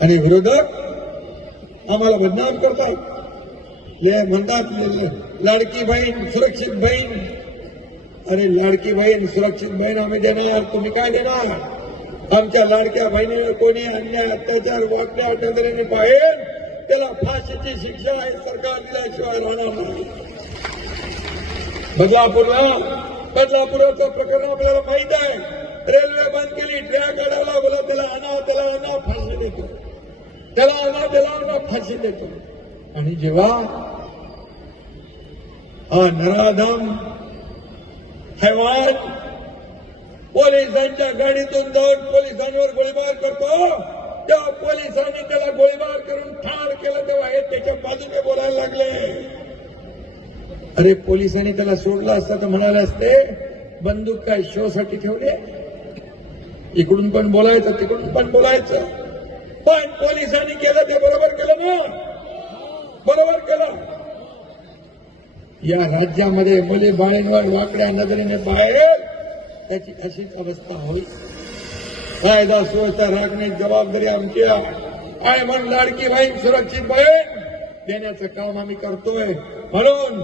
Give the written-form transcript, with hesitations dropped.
आणि विरोधक आम्हाला बदनाम करतात. म्हणतात लाडकी बहीण सुरक्षित बहीण. अरे लाडकी बहीण सुरक्षित बहीण आम्ही देणार, तुम्ही काय देणार? आमच्या लाडक्या बहिणीवर कोणी अन्याय अत्याचार वागण्या नजरेने पाहिजे त्याला फाशीची शिक्षा हे सरकार दिल्याशिवाय राहणार नाही. बदलापूरचं प्रकरण आपल्याला माहित आहे. रेल्वे बंद केली, ट्रॅक अडवला, बोला त्याला आणा फाशी देतो, त्याला आणा फाशी देतो. आणि जेव्हा हा नराधम हैवान पोलिसांच्या गाडीतून जाऊन पोलिसांवर गोळीबार करतो, तेव्हा पोलिसांनी त्याला गोळीबार करून ठार केलं, तेव्हा हे त्याच्या बाजूने बोलायला लागले. अरे पोलिसांनी त्याला सोडलं असतं तर म्हणाले असते बंदूक काय शो साठी ठेवले, इकडून पण बोलायचं तिकडून पण बोलायचं. पण पोलिसांनी केलं ते बरोबर केलं ना, बरोबर केलं. या राज्यामध्ये मुली बाळींवर वाकड्या नजरेने बाहेर त्याची अशीच अवस्था होईल. कायदा सुव्यवस्था राखण्याची जबाबदारी आमची आहे. म्हणून लाडकी बहीण सुरक्षित बहीण देण्याचं काम आम्ही करतोय. म्हणून